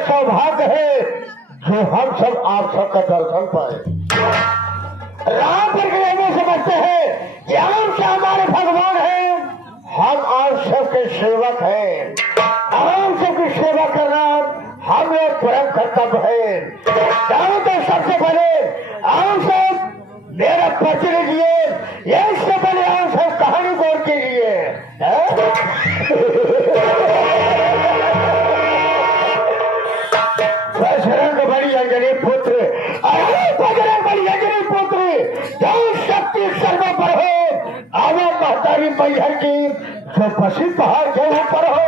सौभाग्य है जो हम सब आप सबका दर्शन पाए। राम प्रक्रिया में समझते हैं कि हम से हमारे भगवान हैं, हम आप सबके सेवक हैं। हम सबकी सेवा करना हम लोग परम कर्तव्य है। तो सबसे पहले हम सब मेरा परिचय लीजिए। इससे पहले हम सब कहानी बोल के लिए बजरंग बली अंजनी पुत्र, बजरंग बली अंजनी पुत्र, जो शक्ति सर्व पर हो, आवो महतारी मैहर की जो पसी पहाड़ के ऊपर हो।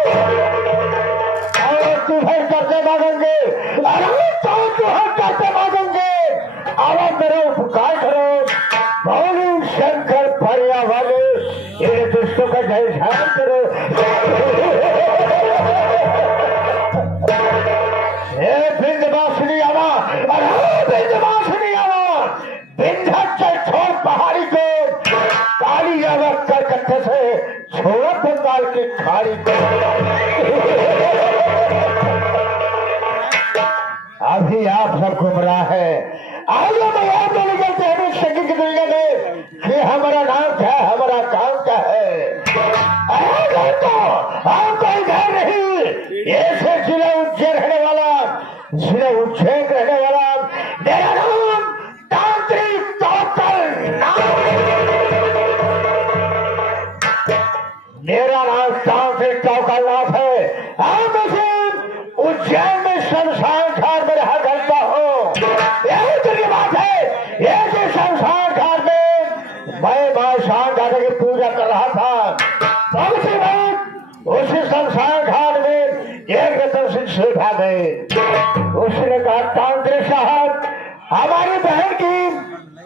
तुम्हें करते मांगेंगे, अरे तो तुम्हें करते मांगेंगे। आवो मेरा उपकार करो, भोले शंकर परिया वाले इन दुष्टों का जय ध्यान करो। विंध्याचल छोड़ पहाड़ी को, काली आवक कर कट्ठे से छोड़ बंगाल की खाड़ी को। अभी आप सब गुमराह है। आगे में याद नहीं करते हमें शकी की दुनिया में कि हमारा नाम क्या है, हमारा काम क्या है। तो हम कोई घर नहीं, ऐसे जिले उज्जैन रहने वाला, जिले उज्जैन रहने वाला मेरा नाम तांत्रिक टोकल नाम। मेरा नाम तांत्रिक टोकल नाथ है। हम उज्जैन में शमशान घाट में रहा करता हूँ। यही तो बात है। ये शमशान घाट में मैं मां शान घाट की पूजा कर रहा था। उसी शमशान घाट में एक रतन सिंह सेठा गए। उसने कहा तांत्रिक साहब, हमारी बहन की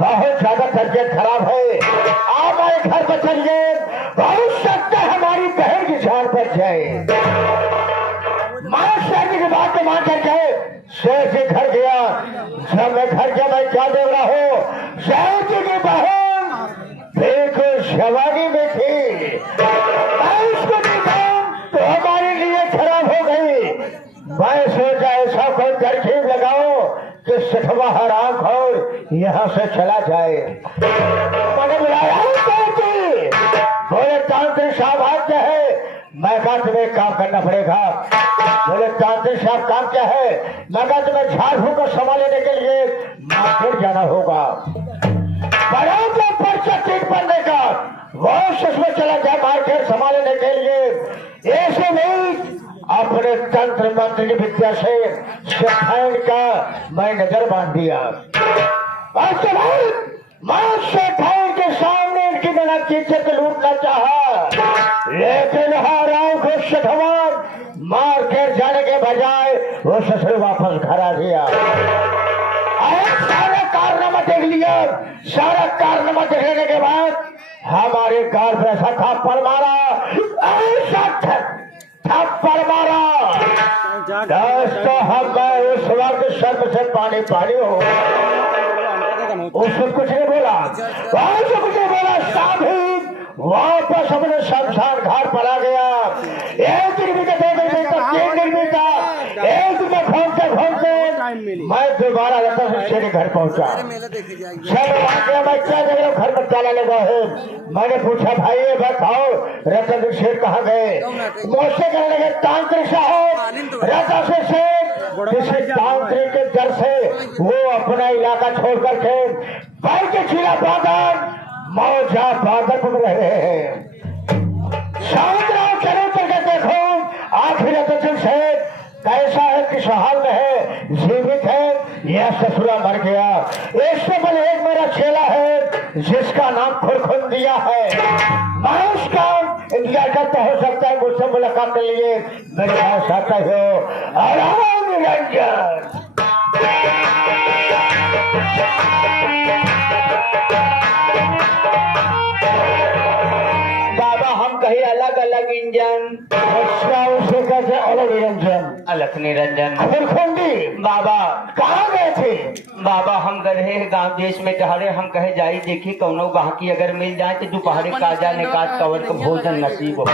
बहुत ज्यादा तबियत खराब है, आप हमारे घर पर चलिए, बहुत सकता है हमारी बहन की जान बच जाए। मां शेर की बात को मान करके शेर के घर गया। जब मैं घर गया, मैं क्या देख रहा हूँ, शेर जी की बहन बिल्कुल जवानी में थी। मैं उसको देखा तो हमारे लिए खराब हो गई। मैं सोचा ऐसा कोई तरकीब लगाओ कि सठवा हराम खोर यहाँ से चला जाए। मैंने बुलाया बोले तांत्रिक साहब आज क्या है। मैं कहा तुम्हें काम करना पड़ेगा। बोले तांत्रिक साहब काम क्या है। मैं कहा तुम्हें झाड़ फूक को संभाल लेने के लिए मार्केट जाना होगा। बराबर पर्चा टिक पड़ने का वो सच में चला गया मार्केट संभालने के लिए। ऐसे नहीं अपने तंत्र मंत्र की विद्या से शेखाइन का मैं नजर बांध दिया। उसके बाद मैं शेखाइन के सामने इनकी मेरा इज्जत लूटना चाहा, लेकिन हराम को सठवा मार्केट जाने के बजाय वो ससुर वापस घर आ गया। सारा कारनामा देख लिया। सारा कारनामा देखने के बाद हमारे गाल पर ऐसा थप्पड़ मारा, ऐसा थप्पड़ मारा दोस्तों, हम गए उस वक्त शर्म से पानी पानी हो। उसने कुछ नहीं बोला, उसने कुछ नहीं बोला। साधु वापस अपने शमशान घाट पर आ गया। एक दिन बीता, 2 दिन बीता, 3 दिन बीता। एक दिन में घूमते घूमते मैं दोबारा रतन सिंह शेर के घर पहुंचा। चलो मैं क्या देख रहा हूँ, घर पर ताला लगा है। मैंने पूछा भाई ये बताओ रतन सिंह शेर कहाँ गए। मुझसे कहने लगे तांत्रिक साहब, रतन सिंह शेर किसी तांत्रिक के डर से वो अपना इलाका छोड़ करके भाई के जिला बादल मौजा बादल पर रह रहे हैं। समुद्र चलो करके देखो, आखिर रतन सिंह शेर कैसा है, किस हाल में है, जीवित है या ससुरा मर गया। इससे बल एक मेरा चेला है जिसका नाम खुरखुंदिया है। मैं उसका इंतजार करता हो सकता है मुझसे मुलाकात के लिए मेरे पास आता हो। आराम निरंजन कहीं अलग अलग इंजन उसे कैसे अलग निरंजन अलग निरंजन खुरखुंदी बाबा कहाँ गए थे? बाबा हम गए गांव देश में टहरे, हम कहे जाई देखी कौनो गाहकी अगर मिल जाए तो दोपहर काजा निकात कवर का भोजन नसीब हो।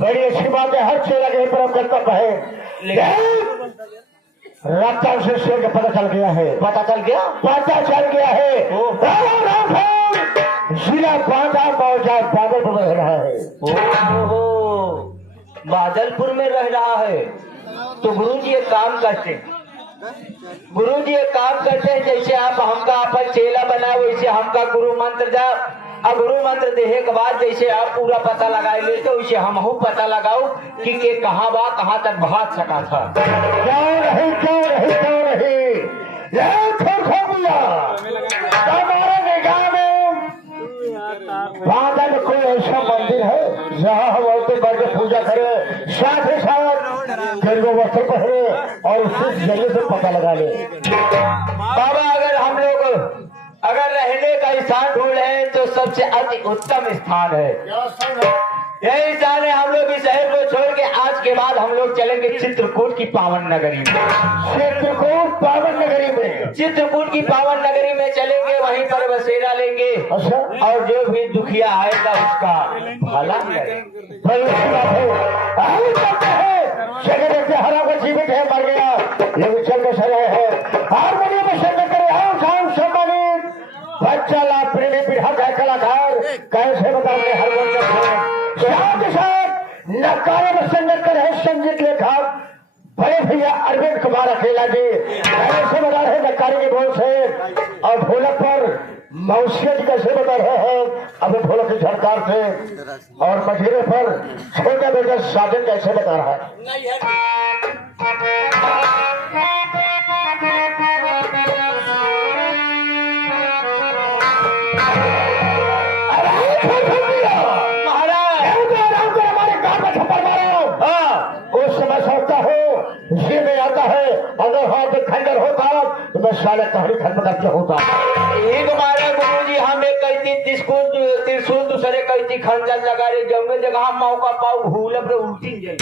बड़ी अच्छी बात है, हर चीज लगे पर कर्तव्य है। रफ्तार से शेर का पता चल गया है। पता चल गया है जिला बांधा मौजा बादलपुर में रह रहा है। बादलपुर में रह रहा है तो गुरुजी एक काम करते हैं जैसे आप हमका आपन चेला बनाए वैसे हमका गुरु मंत्र जा। अब गुरु मंत्र देहे के बाद जैसे आप पूरा पता लगाए ले तो वैसे हम पता लगाओ कि के कहाँ बा कहाँ तक भाग सका था। क्यों रही हमारे निगाह में बादल कोई ऐसा मंदिर है जहाँ हम औरतें बढ़ के पूजा करें, साथ ही साथ तेरे वस्त्र पहने और उसी जगह से पता लगा ले। बाबा अगर हम लोग अगर रहने का स्थान ढूंढे तो सबसे अति उत्तम स्थान है यही स्थान है। हम लोग इस शहर को छोड़ के आज के बाद हम लोग चलेंगे चित्रकूट की पावन नगरी में। चित्रकूट की पावन नगरी में चलेंगे, वहीं पर बसेरा लेंगे। अच्छा, और जो भी दुखिया आएगा उसका भला करेंगे। हरा को जीवित है मर गया लेकिन चल के सर है हारमोनियम में शंकर करे सम्मानित बच्चा ला प्रेमी बिरहक है कलाकार कैसे बताओगे हारमोनियम के साथ नकारे में संगत कर है संगीत लेखक बड़े भैया अरविंद कुमार अकेला जी कैसे बता रहे नकारी के बोल से और ढोलक पर मौसिया जी कैसे बता रहे हैं अभी ढोलक की झड़कार से और मझीरे पर छोटा बेटा साजन कैसे बता रहा है। अगर हाथ खंडर होता तो मैं साले कहानी खत्म करके होता। एक बार गुरुजी हम एक कहती त्रिशूल दूसरे कहती खंजर लगा रहे जमने जगह हम मौका पाऊ भूलब रे उल्टी जाए।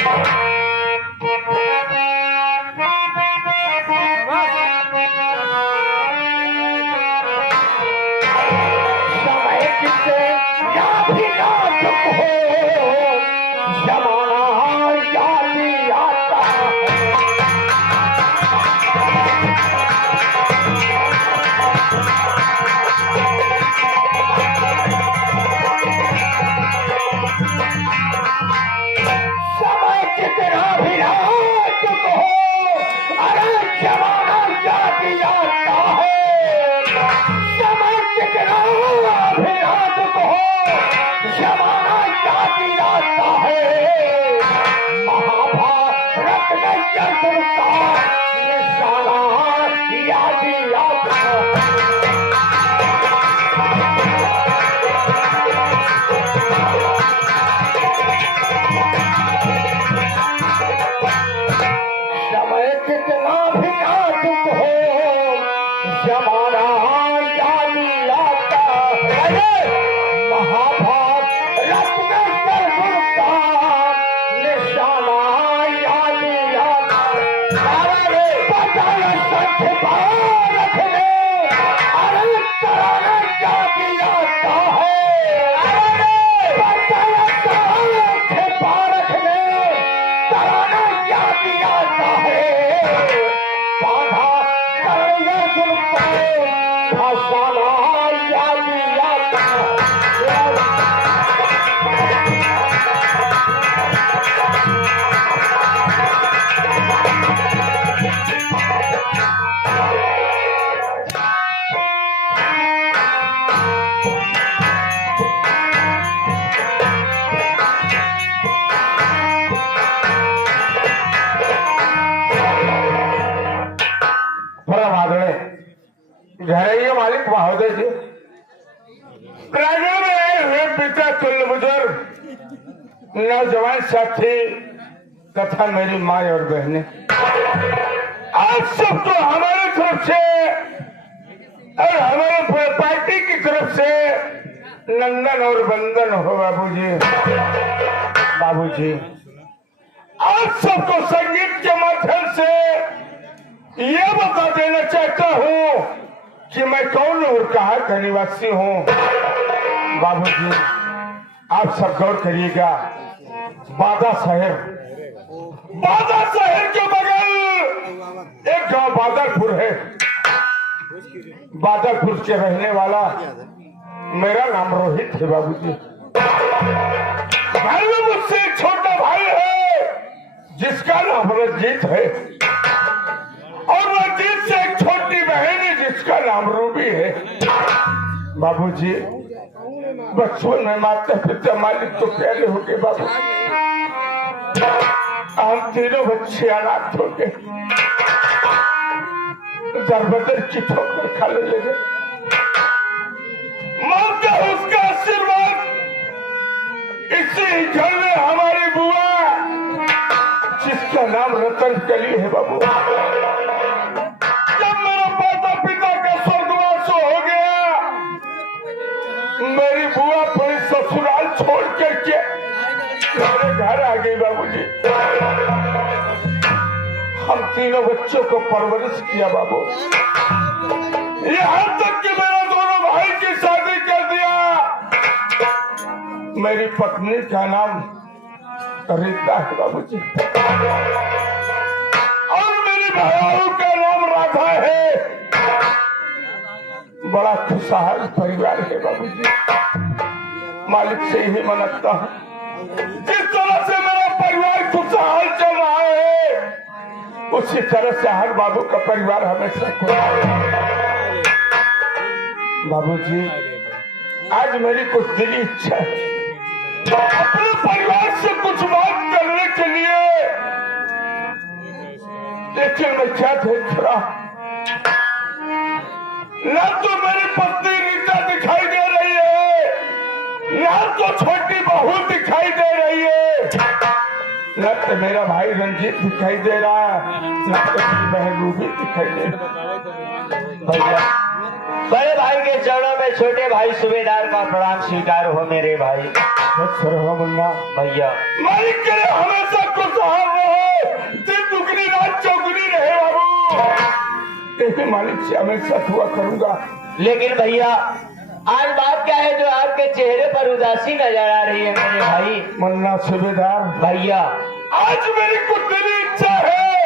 घरैया मालिक महोदय जी, राजा में आए हुए पिता तुल्य बुजुर्ग नौजवान साथी तथा मेरी माँ और बहनें, आप सबको हमारी तरफ से और हमारे पार्टी की तरफ से नंदन और वंदन हो बाबूजी। बाबूजी, आप सबको संगीत के माध्यम से ये बता देना चाहता हूँ कि मैं कौन और कहाँ का निवासी हूँ। बाबूजी, आप सब गौर करिएगा, बादा शहर के बगल एक गांव बादलपुर है। बादलपुर के रहने वाला मेरा नाम रोहित है बाबूजी। घर में मुझसे एक छोटा भाई है जिसका नाम रंजीत है, और रंजीत से एक छोटी बहन है जिसका नाम रूबी है। बाबूजी, बचपन में माता पिता मालिक तो प्यारे हो गए बाबू, हम तीनों बच्चे अनाथ हो गए, दरबदर की ठोकर खाने लगे। मांगते उसका आशीर्वाद इसी घर में हमारी बुआ जिसका नाम रतन कली है बाबू, जब मेरा माता पिता का स्वर्गवास हो गया, मेरी बुआ पूरी ससुराल छोड़ करके मेरे घर आ गई बाबूजी। हम तीनों बच्चों को परवरिश किया बाबू, यहाँ तक कि मेरा दोनों भाई की शादी कर दिया। मेरी पत्नी का नाम रीता है बाबूजी, और मेरी बहू का नाम राधा है। बड़ा खुशहाल परिवार है बाबूजी, मालिक से ही मनता हूँ जिस तरह से मेरा परिवार खुशहाल चल रहा है, उसी तरह से हर बाबू का परिवार हमेशा बाबूजी, आज मेरी कुछ दिली इच्छा है अपने परिवार से कुछ बात करने के लिए, लेकिन मैं क्या देख रहा, न तो मेरी पत्नी रीता दिखाई दे रही है, न तो छोटी बहू दिखाई दे रही है, न तो मेरा भाई रंजीत दिखाई दे रहा है, न तो मेरी बहन रूबी दिखाई दे रही। भैया, बड़े भाई के चरणों में छोटे भाई सूबेदार का प्रणाम स्वीकार हो मेरे भाई। मुन्ना भैया, मालिक के लिए हमेशा खुशहाल रहे, दिन दुगनी रात चौगुनी रहे बाबू, ऐसे मालिक से हमेशा दुआ करूंगा। लेकिन भैया, आज बात क्या है जो आपके चेहरे पर उदासी नजर आ रही है मेरे भाई? मुन्ना सूबेदार भैया, आज मेरी कुछ दिली इच्छा है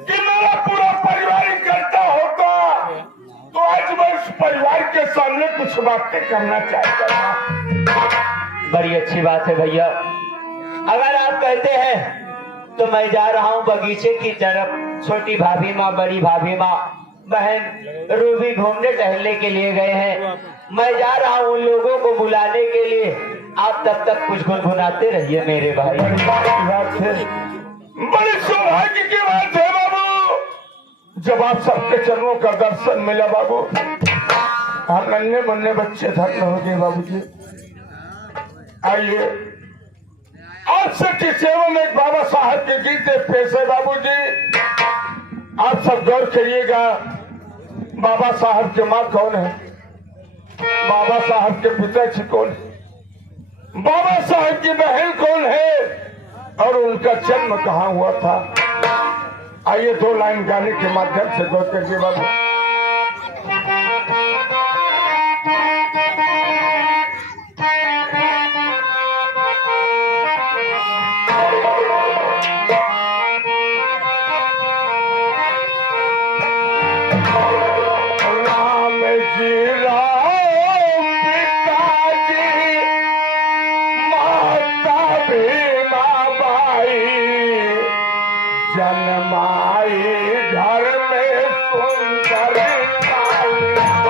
कि मेरा पूरा परिवार इकट्ठा होता, तो आज मैं इस परिवार के सामने कुछ बातें करना चाहता था। बड़ी अच्छी बात है भैया, अगर आप कहते हैं तो मैं जा रहा हूँ बगीचे की तरफ। छोटी भाभी माँ, बड़ी भाभी माँ, बहन रूबी घूमने टहलने के लिए गए हैं, मैं जा रहा हूँ उन लोगों को बुलाने के लिए। आप तब तक कुछ गुनगुनाते रहिए मेरे भाई। बड़ी सौभाग्य की बात है बाबू, जब आप सबके चरणों का दर्शन मिला बाबू, हम नन्हे मुन्ने बच्चे धन्य हो गए बाबूजी। आइए, आप सबकी सेवा में एक बाबा साहब के गीत पेश है बाबूजी, आप सब गौर करिएगा। बाबा साहब की माँ कौन है, बाबा साहब के पिताजी कौन है, बाबा साहब की बहन कौन है, और उनका जन्म कहाँ हुआ था। आइए, दो लाइन गाने के माध्यम से गौर करिए बाबू। जन्माई घर में सुंदर सुंदर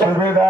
सुबेदार